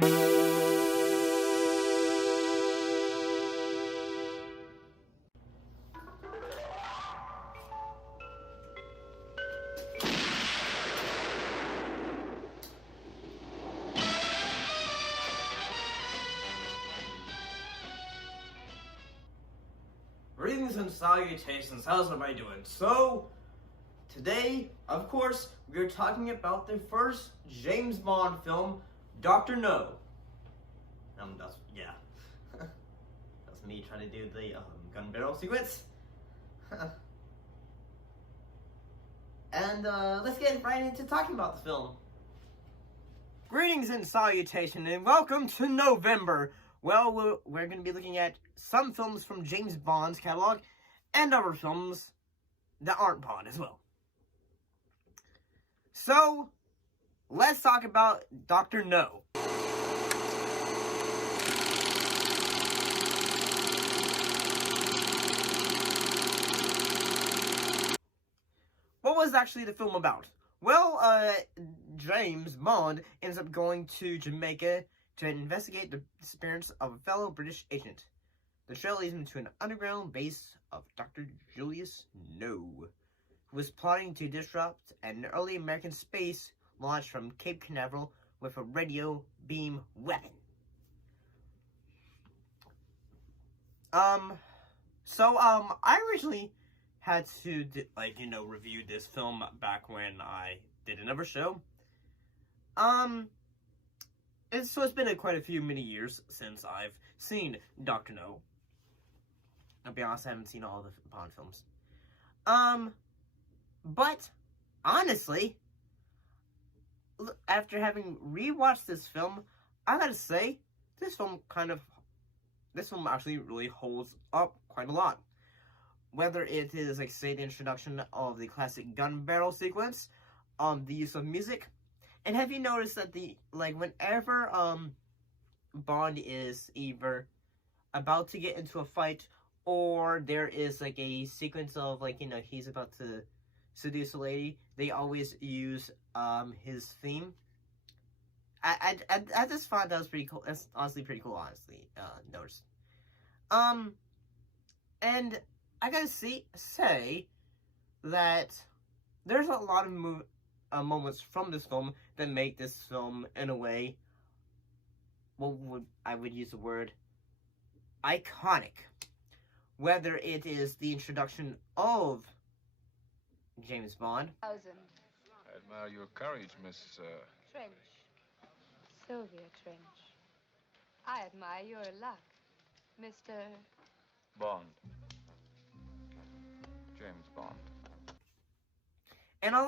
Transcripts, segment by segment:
Greetings and salutations, how's everybody doing? So, today, of course, we're talking about the first James Bond film, Dr. No. That's me trying to do the gun barrel sequence. And let's get right into talking about the film. Greetings and salutations, and welcome to November. Well, we're going to be looking at some films from James Bond's catalog, and other films that aren't Bond as well. So, let's talk about Dr. No. What was actually the film about? Well, James Bond ends up going to Jamaica to investigate the disappearance of a fellow British agent. The trail leads him to an underground base of Dr. Julius No, who was plotting to disrupt an early American space launch from Cape Canaveral with a radio beam weapon. I originally had to, review this film back when I did another show. It's been quite a few many years since I've seen Dr. No. I'll be honest, I haven't seen all the Bond films. But, honestly, after having rewatched this film, I gotta say, this film actually really holds up quite a lot. Whether it is, the introduction of the classic gun barrel sequence, the use of music. And have you noticed that whenever, Bond is either about to get into a fight, or there is, a sequence of, he's about to seduce a lady, they always use, his theme. I just thought that was pretty cool. That's honestly pretty cool, noticed. And I gotta say that there's a lot of moments from this film that make this film, in a way, I would use the word iconic. Whether it is the introduction of James Bond. I admire your courage, Miss... Trench. Sylvia Trench. I admire your luck, Mr. Bond. James Bond. And I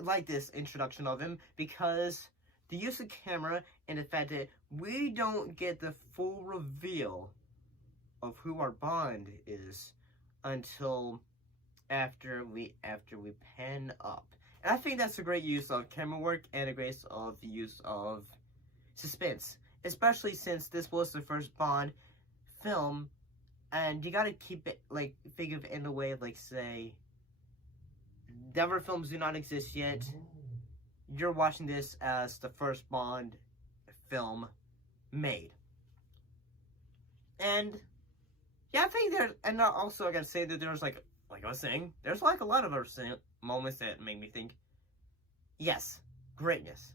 like this introduction of him because the use of camera and the fact that we don't get the full reveal of who our Bond is until after we pan up. And I think that's a great use of camera work and a great use of suspense, especially since this was the first Bond film, and you gotta keep it think of it in a way of say, the other films do not exist yet. You're watching this as the first Bond film made. And yeah, I think and also I gotta say that there's like I was saying, there's a lot of other moments that make me think, yes, greatness.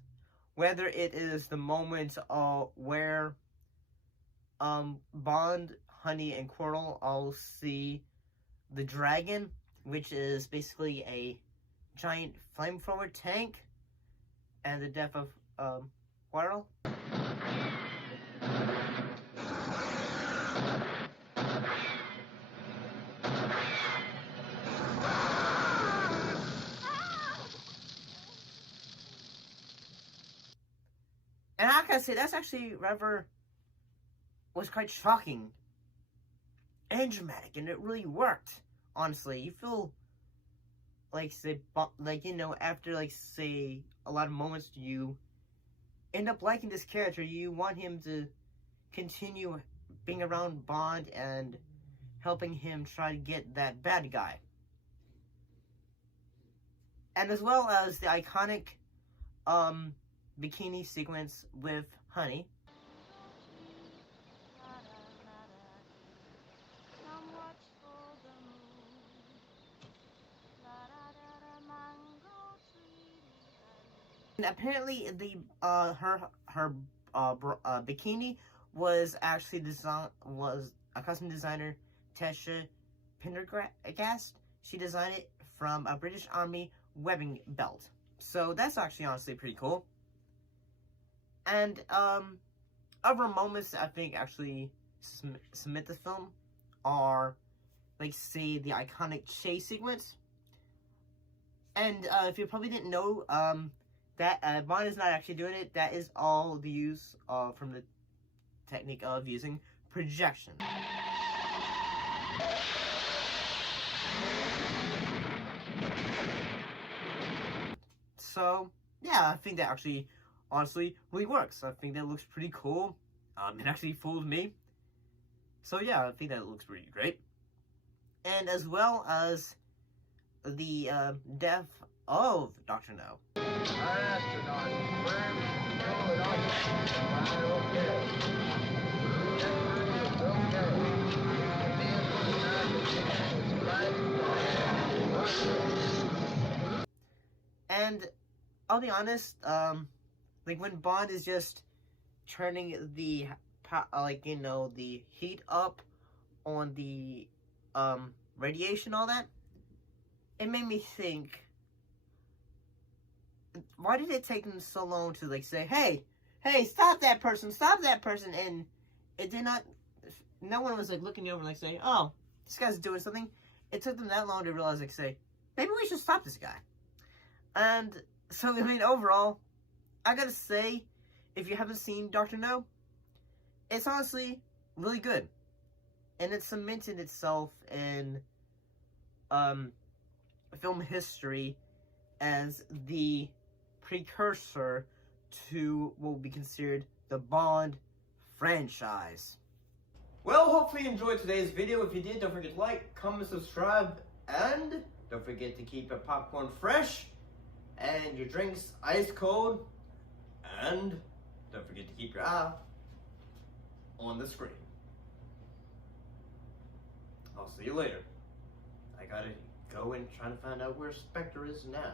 Whether it is the moment where Bond, Honey, and Quirrell all see the dragon, which is basically a giant flamethrower tank, and the death of Quirrell. And I gotta say, that's actually was quite shocking and dramatic, and it really worked. Honestly, you feel after a lot of moments, you end up liking this character. You want him to continue being around Bond and helping him try to get that bad guy. And as well as the iconic bikini sequence with Honey. And apparently, the her bikini was actually was a custom designer, Tesha Pendergast. She designed it from a British Army webbing belt. So that's actually honestly pretty cool. And other moments that I think actually cement the film are, like, say, the iconic chase sequence. And if you probably didn't know, that Bond is not actually doing it. That is all the use from the technique of using projection. So yeah, I think that actually, honestly, really works. I think that looks pretty cool. It actually fooled me. So yeah, I think that looks pretty great. And as well as the death of Dr. No. And I'll be honest, like when Bond is just turning the the heat up on the radiation, all that, it made me think, why did it take them so long to like say, hey, stop that person, and it did not. No one was like looking over like saying, oh, this guy's doing something. It took them that long to realize, like, say, maybe we should stop this guy. And so, I mean, overall, I gotta say, if you haven't seen Dr. No, it's honestly really good. And it cemented itself in film history as the precursor to what will be considered the Bond franchise. Well, hopefully you enjoyed today's video. If you did, don't forget to like, comment, subscribe, and don't forget to keep your popcorn fresh and your drinks ice cold, and don't forget to keep your eye on the screen. I'll see you later. I gotta go and try to find out where Spectre is now.